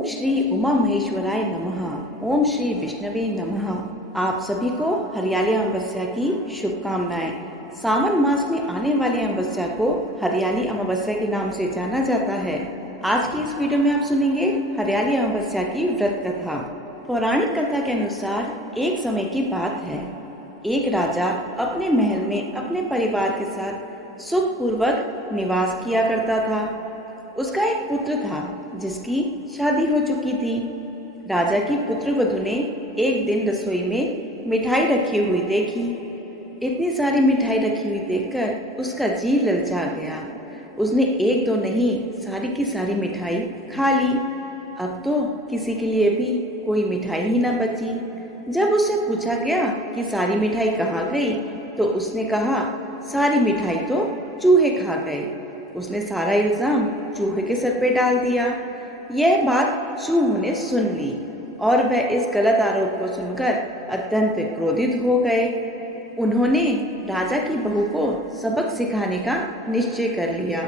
ओम श्री उमा महेश्वराय नमः। ओम श्री विष्णवे नमः। आप सभी को हरियाली अमावस्या की शुभकामनाएं। सावन मास में आने वाली अमावस्या को हरियाली अमावस्या के नाम से जाना जाता है। आज की इस वीडियो में आप सुनेंगे हरियाली अमावस्या की व्रत कथा। पौराणिक कथा के अनुसार एक समय की बात है, एक राजा अपने महल में अपने परिवार के साथ सुखपूर्वक निवास किया करता था। उसका एक पुत्र था जिसकी शादी हो चुकी थी। राजा की पुत्रवधू ने एक दिन रसोई में मिठाई रखी हुई देखी। इतनी सारी मिठाई रखी हुई देखकर उसका जी ललचा गया। उसने एक दो नहीं, सारी की सारी मिठाई खा ली। अब तो किसी के लिए भी कोई मिठाई ही न बची। जब उससे पूछा गया कि सारी मिठाई कहाँ गई, तो उसने कहा, सारी मिठाई तो चूहे खा गए। उसने सारा इल्जाम चूहे के सर पे डाल दिया। यह बात चूहों ने सुन ली और वह इस गलत आरोप को सुनकर अत्यंत क्रोधित हो गए। उन्होंने राजा की बहू को सबक सिखाने का निश्चय कर लिया।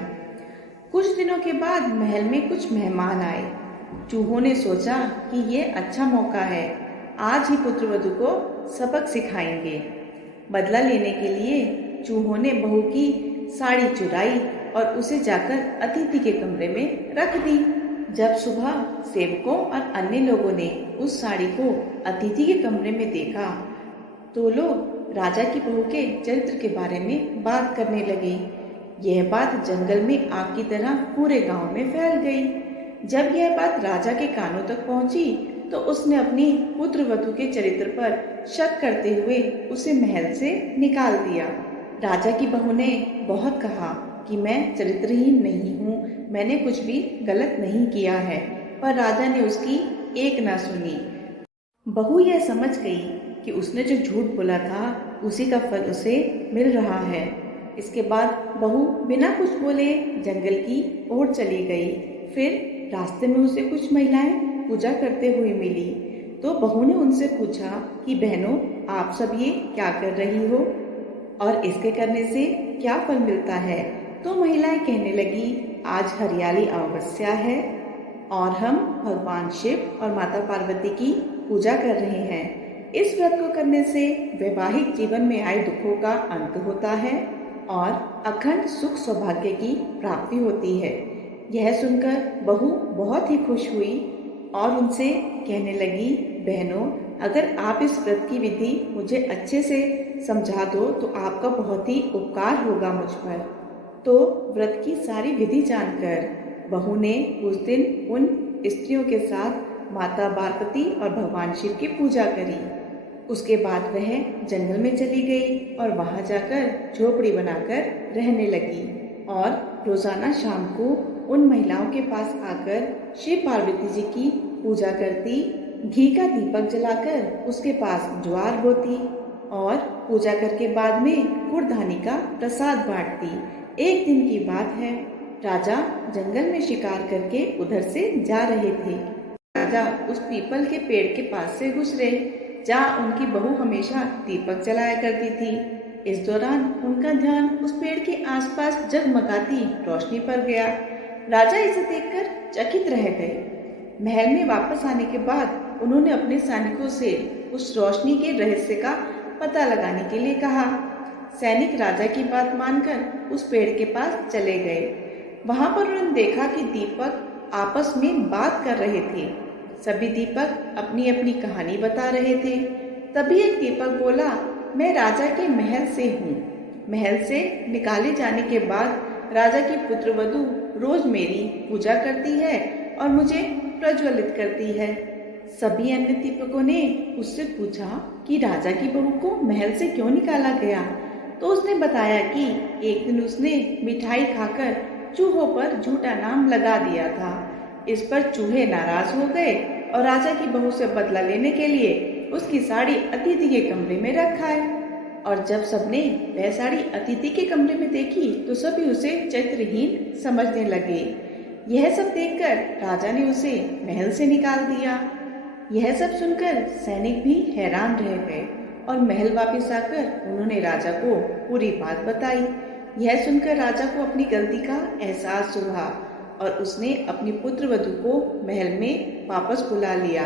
कुछ दिनों के बाद महल में कुछ मेहमान आए। चूहों ने सोचा कि यह अच्छा मौका है, आज ही पुत्रवधू को सबक सिखाएंगे। बदला लेने के लिए चूहों ने बहू की साड़ी चुराई और उसे जाकर अतिथि के कमरे में रख दी। जब सुबह सेवकों और अन्य लोगों ने उस साड़ी को अतिथि के कमरे में देखा, तो लोग राजा की बहू के चरित्र के बारे में बात करने लगे। यह बात जंगल में आग की तरह पूरे गांव में फैल गई। जब यह बात राजा के कानों तक पहुंची, तो उसने अपनी पुत्रवधू के चरित्र पर शक करते हुए उसे महल से निकाल दिया। राजा की बहू ने बहुत कहा कि मैं चरित्रहीन नहीं हूँ, मैंने कुछ भी गलत नहीं किया है, पर राजा ने उसकी एक ना सुनी। बहू यह समझ गई कि उसने जो झूठ बोला था उसी का फल उसे मिल रहा है। इसके बाद बहू बिना कुछ बोले जंगल की ओर चली गई। फिर रास्ते में उसे कुछ महिलाएं पूजा करते हुए मिली, तो बहू ने उनसे पूछा कि बहनों, आप सब ये क्या कर रही हो और इसके करने से क्या फल मिलता है? तो महिलाएं कहने लगी, आज हरियाली अमावस्या है और हम भगवान शिव और माता पार्वती की पूजा कर रहे हैं। इस व्रत को करने से वैवाहिक जीवन में आए दुखों का अंत होता है और अखंड सुख सौभाग्य की प्राप्ति होती है। यह सुनकर बहू बहुत ही खुश हुई और उनसे कहने लगी, बहनों, अगर आप इस व्रत की विधि मुझे अच्छे से समझा दो तो आपका बहुत ही उपकार होगा मुझ पर। तो व्रत की सारी विधि जानकर बहू ने उस दिन उन स्त्रियों के साथ माता पार्वती और भगवान शिव की पूजा करी। उसके बाद वह जंगल में चली गई और वहां जाकर झोपड़ी बनाकर रहने लगी और रोजाना शाम को उन महिलाओं के पास आकर शिव पार्वती जी की पूजा करती, घी का दीपक जलाकर उसके पास ज्वार बोती और पूजा करके बाद में गुड़धानी का प्रसाद बांटती। एक दिन की बात है, राजा जंगल में शिकार करके उधर से जा रहे थे। राजा उस पीपल के पेड़ के पास से गुजरे जहाँ उनकी बहू हमेशा दीपक जलाया करती थी। इस दौरान उनका ध्यान उस पेड़ के आसपास जगमगाती रोशनी पर गया। राजा इसे देखकर चकित रह गए। महल में वापस आने के बाद उन्होंने अपने सैनिकों से उस रोशनी के रहस्य का पता लगाने के लिए कहा। सैनिक राजा की बात मानकर उस पेड़ के पास चले गए। वहां पर उन्होंने देखा कि दीपक आपस में बात कर रहे थे। सभी दीपक अपनी अपनी कहानी बता रहे थे। तभी एक दीपक बोला, मैं राजा के महल से हूँ। महल से निकाले जाने के बाद राजा की पुत्रवधू रोज मेरी पूजा करती है और मुझे प्रज्वलित करती है। सभी अन्य दीपकों ने उससे पूछा कि राजा की बहू को महल से क्यों निकाला गया, तो उसने बताया कि एक दिन उसने मिठाई खाकर चूहों पर झूठा नाम लगा दिया था। इस पर चूहे नाराज हो गए और राजा की बहू से बदला लेने के लिए उसकी साड़ी अतिथि के कमरे में रखा है। और जब सबने वह साड़ी अतिथि के कमरे में देखी तो सभी उसे चरित्रहीन समझने लगे। यह सब देखकर राजा ने उसे महल से निकाल दिया। यह सब सुनकर सैनिक भी हैरान रह गए और महल वापस आकर उन्होंने राजा को पूरी बात बताई। यह सुनकर राजा को अपनी गलती का एहसास हुआ और उसने अपनी पुत्र वधू को महल में वापस बुला लिया।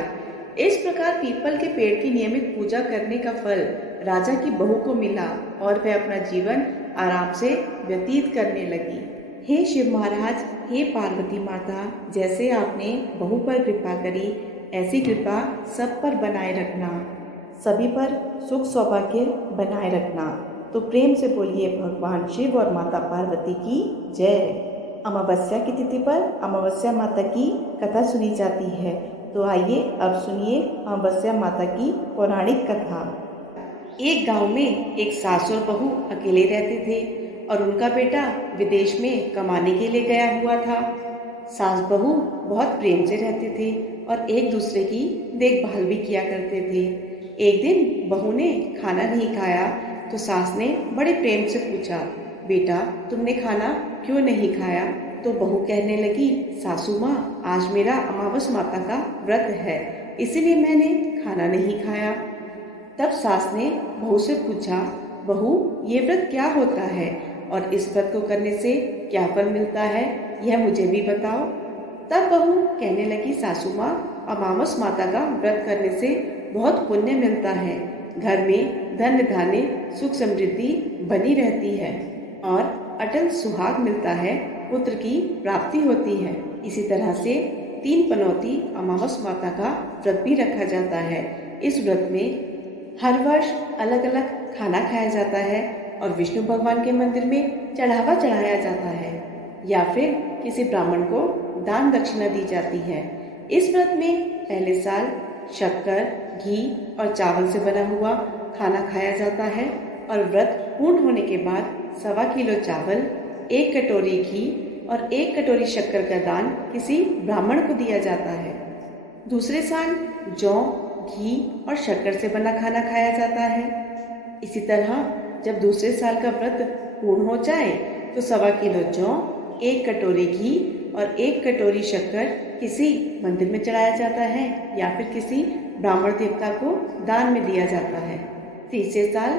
इस प्रकार पीपल के पेड़ की नियमित पूजा करने का फल राजा की बहू को मिला और वह अपना जीवन आराम से व्यतीत करने लगी। हे शिव महाराज, हे पार्वती माता, जैसे आपने बहू पर कृपा करी, ऐसी कृपा सब पर बनाए रखना, सभी पर सुख सौभाग्य बनाए रखना। तो प्रेम से बोलिए भगवान शिव और माता पार्वती की जय। अमावस्या की तिथि पर अमावस्या माता की कथा सुनी जाती है। तो आइए अब सुनिए अमावस्या माता की पौराणिक कथा। एक गांव में एक सास और बहू अकेले रहते थे और उनका बेटा विदेश में कमाने के लिए गया हुआ था। सास बहू बहुत प्रेम से रहते थे और एक दूसरे की देखभाल भी किया करते थे। एक दिन बहू ने खाना नहीं खाया तो सास ने बड़े प्रेम से पूछा, बेटा तुमने खाना क्यों नहीं खाया? तो बहू कहने लगी, सासू माँ, आज मेरा अमावस माता का व्रत है, इसीलिए मैंने खाना नहीं खाया। तब सास ने बहू से पूछा, बहू ये व्रत क्या होता है और इस व्रत को करने से क्या फल मिलता है, यह मुझे भी बताओ। तब बहू कहने लगी, सासू माँ, अमावस माता का व्रत करने से बहुत पुण्य मिलता है, घर में धन धान्य सुख समृद्धि बनी रहती है और अटल सुहाग मिलता है, पुत्र की प्राप्ति होती है। इसी तरह से 3 पनौती अमावस माता का व्रत भी रखा जाता है। इस व्रत में हर वर्ष अलग अलग खाना खाया जाता है और विष्णु भगवान के मंदिर में चढ़ावा चढ़ाया जाता है या फिर किसी ब्राह्मण को दान दक्षिणा दी जाती है। इस व्रत में पहले साल शक्कर, घी और चावल से बना हुआ खाना खाया जाता है और व्रत पूर्ण होने के बाद 1.25 किलो चावल, 1 कटोरी घी और 1 कटोरी शक्कर का दान किसी ब्राह्मण को दिया जाता है। दूसरे साल जौ, घी और शक्कर से बना खाना खाया जाता है। इसी तरह जब दूसरे साल का व्रत पूर्ण हो जाए तो 1.25 किलो जौ, 1 कटोरी घी और 1 कटोरी शक्कर किसी मंदिर में चढ़ाया जाता है या फिर किसी ब्राह्मण देवता को दान में दिया जाता है। तीसरे साल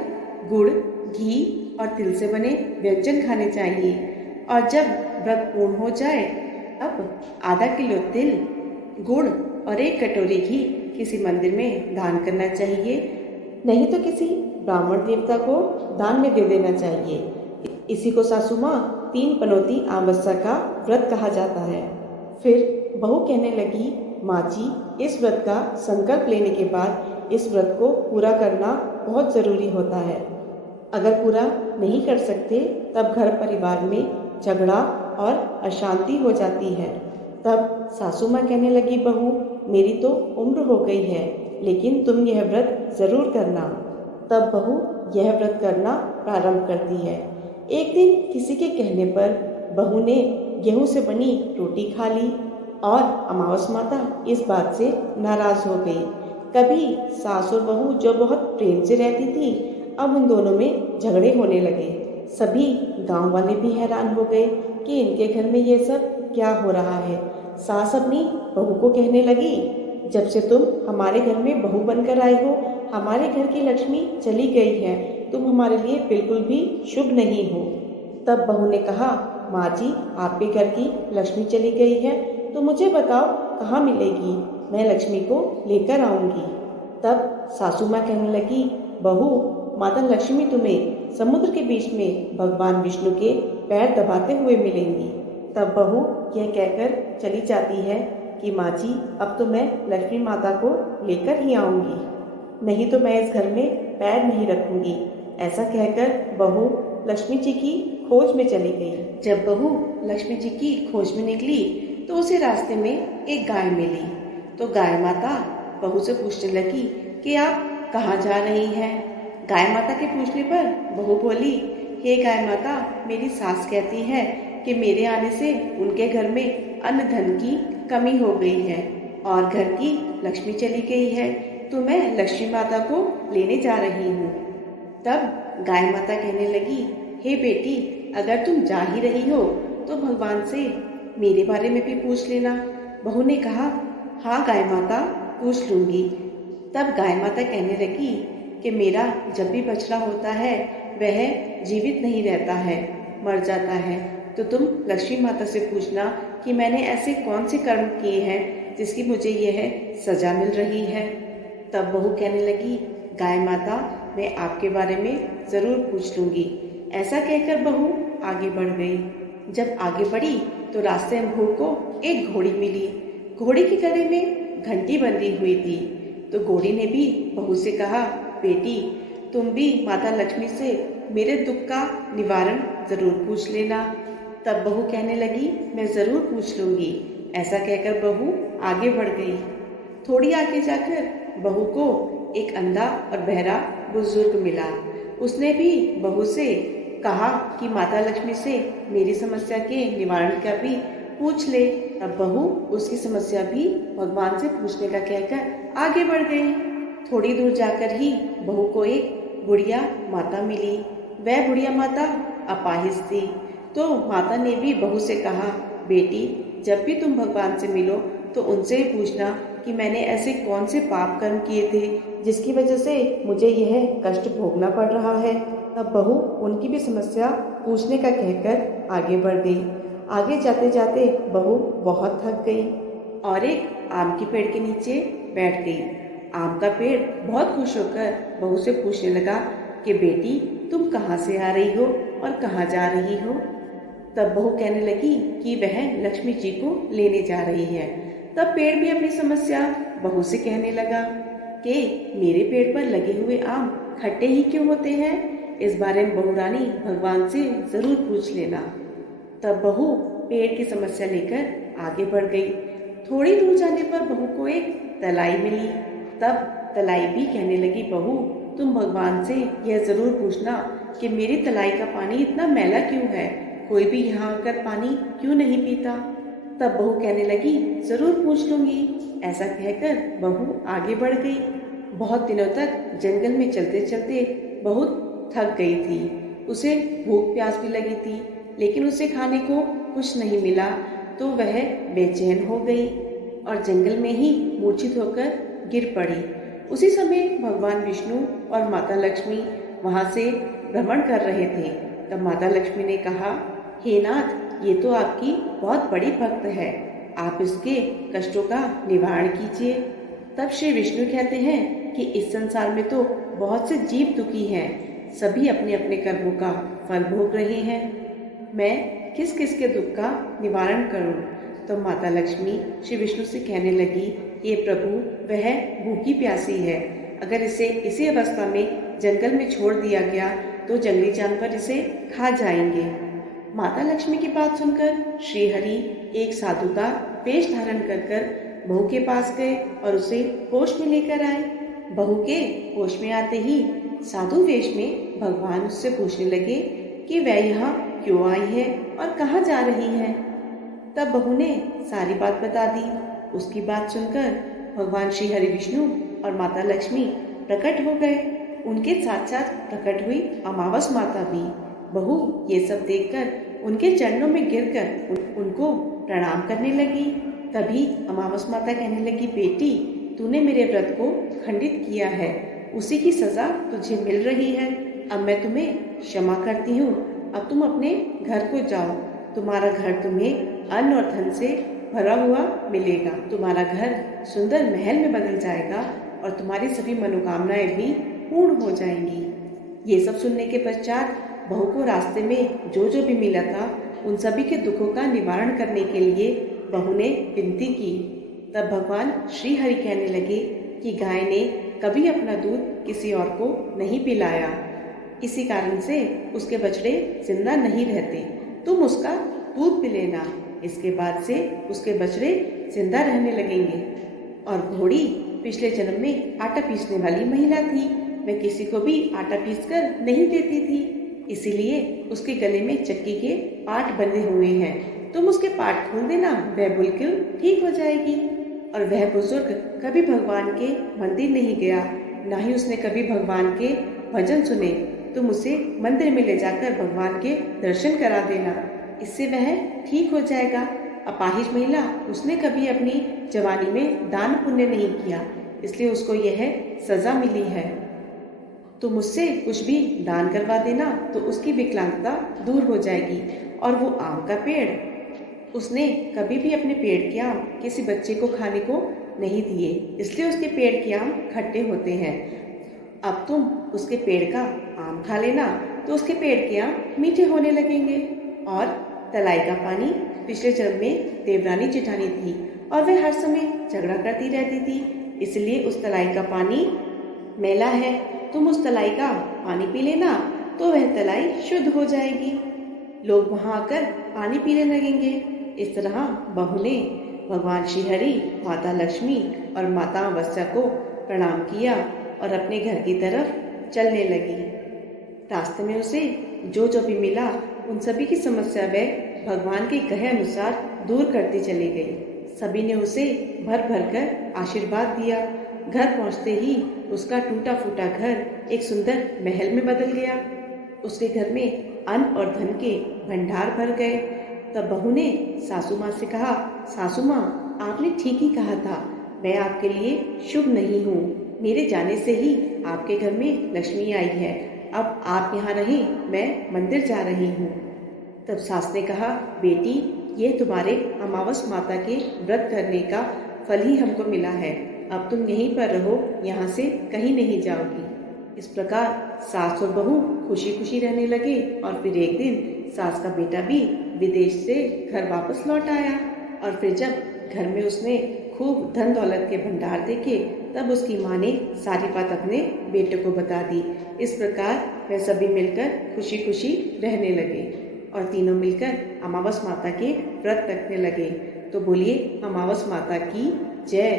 गुड़, घी और तिल से बने व्यंजन खाने चाहिए और जब व्रत पूर्ण हो जाए तब आधा किलो तिल, गुड़ और 1 कटोरी घी किसी मंदिर में दान करना चाहिए, नहीं तो किसी ब्राह्मण देवता को दान में दे देना चाहिए। इसी को सासू माँ 3 पनौती अमावस्या का व्रत कहा जाता है। फिर बहू कहने लगी, माँ जी, इस व्रत का संकल्प लेने के बाद इस व्रत को पूरा करना बहुत ज़रूरी होता है। अगर पूरा नहीं कर सकते तब घर परिवार में झगड़ा और अशांति हो जाती है। तब सासू माँ कहने लगी, बहू मेरी तो उम्र हो गई है, लेकिन तुम यह व्रत ज़रूर करना। तब बहू यह व्रत करना प्रारंभ करती है। एक दिन किसी के कहने पर बहू ने गेहूं से बनी रोटी खा ली और अमावस माता इस बात से नाराज हो गई। कभी सास और बहू जो बहुत प्रेम से रहती थी, अब उन दोनों में झगड़े होने लगे। सभी गांव वाले भी हैरान हो गए कि इनके घर में ये सब क्या हो रहा है। सास अपनी बहू को कहने लगी, जब से तुम हमारे घर में बहू बनकर आए हो, हमारे घर की लक्ष्मी चली गई है, तुम हमारे लिए बिल्कुल भी शुभ नहीं हो। तब बहू ने कहा, माँ जी, आपके घर की लक्ष्मी चली गई है तो मुझे बताओ कहाँ मिलेगी, मैं लक्ष्मी को लेकर आऊंगी। तब सासू माँ कहने लगी, बहू, माता लक्ष्मी तुम्हें समुद्र के बीच में भगवान विष्णु के पैर दबाते हुए मिलेंगी। तब बहू यह कहकर चली जाती है कि माँ जी, अब तो मैं लक्ष्मी माता को लेकर ही आऊंगी, नहीं तो मैं इस घर में पैर नहीं रखूंगी। ऐसा कहकर बहू लक्ष्मी जी की खोज में चली गई। जब बहू लक्ष्मी जी की खोज में निकली तो उसे रास्ते में एक गाय मिली। तो गाय माता बहू से पूछने लगी कि आप कहाँ जा रही हैं। गाय माता के पूछने पर बहू बोली, हे गाय माता, मेरी सास कहती है कि मेरे आने से उनके घर में अन्न धन की कमी हो गई है और घर की लक्ष्मी चली गई है, तो मैं लक्ष्मी माता को लेने जा रही हूँ। तब गाय माता कहने लगी, हे बेटी, अगर तुम जा ही रही हो तो भगवान से मेरे बारे में भी पूछ लेना। बहू ने कहा, हाँ गाय माता, पूछ लूंगी। तब गाय माता कहने लगी कि मेरा जब भी बछड़ा होता है वह जीवित नहीं रहता है, मर जाता है, तो तुम लक्ष्मी माता से पूछना कि मैंने ऐसे कौन से कर्म किए हैं जिसकी मुझे यह सजा मिल रही है। तब बहू कहने लगी, गाय माता, मैं आपके बारे में जरूर पूछ लूंगी। ऐसा कहकर बहू आगे बढ़ गई। जब आगे बढ़ी तो रास्ते में बहू को एक घोड़ी मिली। घोड़ी के गले में घंटी बंधी हुई थी। तो घोड़ी ने भी बहू से कहा, बेटी, तुम भी माता लक्ष्मी से मेरे दुख का निवारण जरूर पूछ लेना। तब बहू कहने लगी, मैं जरूर पूछ लूंगी। ऐसा कहकर बहू आगे बढ़ गई। थोड़ी आगे जाकर बहू को एक अंधा और बहरा बुजुर्ग मिला। उसने भी बहू से कहा कि माता लक्ष्मी से मेरी समस्या के निवारण का भी पूछ ले। तब बहू उसकी समस्या भी भगवान से पूछने का कहकर आगे बढ़ गई। थोड़ी दूर जाकर ही बहू को एक बुढ़िया माता मिली। वह बुढ़िया माता अपाहिज थी। तो माता ने भी बहू से कहा, बेटी, जब भी तुम भगवान से मिलो तो उनसे ही पूछना कि मैंने ऐसे कौन से पाप कर्म किए थे जिसकी वजह से मुझे यह कष्ट भोगना पड़ रहा है। तब बहू उनकी भी समस्या पूछने का कहकर आगे बढ़ गई। आगे जाते जाते बहू बहुत थक गई और एक आम के पेड़ के नीचे बैठ गई। आम का पेड़ बहुत खुश होकर बहू से पूछने लगा कि बेटी, तुम कहाँ से आ रही हो और कहाँ जा रही हो। तब बहू कहने लगी कि वह लक्ष्मी जी को लेने जा रही है। तब पेड़ भी अपनी समस्या बहू से कहने लगा कि मेरे पेड़ पर लगे हुए आम खट्टे ही क्यों होते हैं, इस बारे में बहू रानी भगवान से जरूर पूछ लेना। तब बहू पेड़ की समस्या लेकर आगे बढ़ गई। थोड़ी दूर जाने पर बहू को एक तलाई मिली। तब तलाई भी कहने लगी, बहू, तुम भगवान से यह जरूर पूछना कि मेरी तलाई का पानी इतना मैला क्यों है, कोई भी यहाँ आकर पानी क्यों नहीं पीता। तब बहू कहने लगी, जरूर पूछ लूंगी। ऐसा कहकर बहू आगे बढ़ गई। बहुत दिनों तक जंगल में चलते चलते बहुत थक गई थी। उसे भूख प्यास भी लगी थी, लेकिन उसे खाने को कुछ नहीं मिला। तो वह बेचैन हो गई और जंगल में ही मूर्छित होकर गिर पड़ी। उसी समय भगवान विष्णु और माता लक्ष्मी वहां से भ्रमण कर रहे थे। तब माता लक्ष्मी ने कहा, हे नाथ, ये तो आपकी बहुत बड़ी भक्त है, आप इसके कष्टों का निवारण कीजिए। तब श्री विष्णु कहते हैं कि इस संसार में तो बहुत से जीव दुखी हैं, सभी अपने अपने कर्मों का फल भोग रहे हैं, मैं किस किस के दुख का निवारण करूं। तो माता लक्ष्मी श्री विष्णु से कहने लगी, ये प्रभु, वह भूखी प्यासी है, अगर इसे इसी अवस्था में जंगल में छोड़ दिया गया तो जंगली जानवर इसे खा जाएंगे। माता लक्ष्मी की बात सुनकर श्री हरि एक साधु का वेश धारण कर बहू के पास गए और उसे होश में लेकर आए। बहू के होश में आते ही साधु वेश में भगवान उससे पूछने लगे कि वह यहाँ क्यों आई है और कहाँ जा रही है। तब बहू ने सारी बात बता दी। उसकी बात सुनकर भगवान श्री हरि विष्णु और माता लक्ष्मी प्रकट हो गए। उनके साथ साथ प्रकट हुई अमावस माता भी। बहू ये सब देखकर उनके चरणों में गिरकर उनको प्रणाम करने लगी। तभी अमावस माता कहने लगी, बेटी, तूने मेरे व्रत को खंडित किया है, उसी की सजा तुझे मिल रही है। अब मैं तुम्हें क्षमा करती हूँ। अब तुम अपने घर को जाओ, तुम्हारा घर तुम्हें अन्न और धन से भरा हुआ मिलेगा। तुम्हारा घर सुंदर महल में बदल जाएगा और तुम्हारी सभी मनोकामनाएं भी पूर्ण हो जाएंगी। ये सब सुनने के पश्चात बहू को रास्ते में जो जो भी मिला था उन सभी के दुखों का निवारण करने के लिए बहू ने विनती की। तब भगवान श्री हरि कहने लगे कि गाय ने कभी अपना दूध किसी और को नहीं पिलाया, इसी कारण से उसके बछड़े जिंदा नहीं रहते, तुम उसका दूध पी लेना, इसके बाद से उसके बछड़े जिंदा रहने लगेंगे। और घोड़ी पिछले जन्म में आटा पीसने वाली महिला थी, वह किसी को भी आटा पीसकर नहीं देती थी, इसीलिए उसके गले में चक्की के पाट बंधे हुए हैं, तुम उसके पाट खोल देना, वह बिल्कुल ठीक हो जाएगी। और वह बुजुर्ग कभी भगवान के मंदिर नहीं गया, ना ही उसने कभी भगवान के भजन सुने, तुम उसे मंदिर में ले जाकर भगवान के दर्शन करा देना, इससे वह ठीक हो जाएगा। अपाहिज महिला, उसने कभी अपनी जवानी में दान पुण्य नहीं किया, इसलिए उसको यह सजा मिली है। तुम उससे कुछ भी दान करवा देना तो उसकी विकलांगता दूर हो जाएगी और वो आम का पेड़, उसने कभी भी अपने पेड़ के आम किसी बच्चे को खाने को नहीं दिए, इसलिए उसके पेड़ के आम खट्टे होते हैं। अब तुम उसके पेड़ का आम खा लेना तो उसके पेड़ के आम मीठे होने लगेंगे। और तलाई का पानी पिछले जन्म में देवरानी जेठानी थी और वे हर समय झगड़ा करती रहती थी, इसलिए उस तलाई का पानी मैला है। तुम उस तलाई का पानी पी लेना तो वह तलाई शुद्ध हो जाएगी। लोग वहां आकर पानी पीने लगेंगे। इस तरह बहू ने भगवान श्री हरि, माता लक्ष्मी और माता अमावस्या को प्रणाम किया और अपने घर की तरफ चलने लगी। रास्ते में उसे जो जो भी मिला उन सभी की समस्या वह भगवान के कहे अनुसार दूर करती चली गई। सभी ने उसे भर भर कर आशीर्वाद दिया। घर पहुंचते ही उसका टूटा फूटा घर एक सुंदर महल में बदल गया। उसके घर में अन्न और धन के भंडार भर गए। तब बहू ने सासू माँ से कहा, सासू माँ, आपने ठीक ही कहा था, मैं आपके लिए शुभ नहीं हूँ। मेरे जाने से ही आपके घर में लक्ष्मी आई है। अब आप यहाँ रहें, मैं मंदिर जा रही हूँ। तब सास ने कहा, बेटी, ये तुम्हारे अमावस माता के व्रत करने का फल ही हमको मिला है। अब तुम यहीं पर रहो, यहाँ से कहीं नहीं जाओगी। इस प्रकार सास और बहू खुशी खुशी रहने लगे। और फिर एक दिन सास का बेटा भी विदेश से घर वापस लौट आया। और फिर जब घर में उसने खूब धन दौलत के भंडार देखे, तब उसकी माँ ने सारी बात अपने बेटे को बता दी। इस प्रकार वे सभी मिलकर खुशी खुशी रहने लगे और तीनों मिलकर अमावस माता के व्रत रखने लगे। तो बोलिए अमावस माता की जय।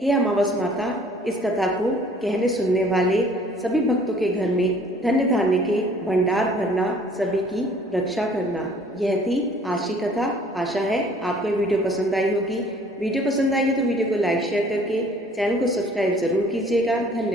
हे अमावस माता, इस कथा को कहने सुनने वाले सभी भक्तों के घर में धन्य धान्य के भंडार भरना, सभी की रक्षा करना। यह थी आज की कथा। आशा है आपको ये वीडियो पसंद आई होगी। वीडियो पसंद आई है तो वीडियो को लाइक शेयर करके चैनल को सब्सक्राइब जरूर कीजिएगा। धन्यवाद।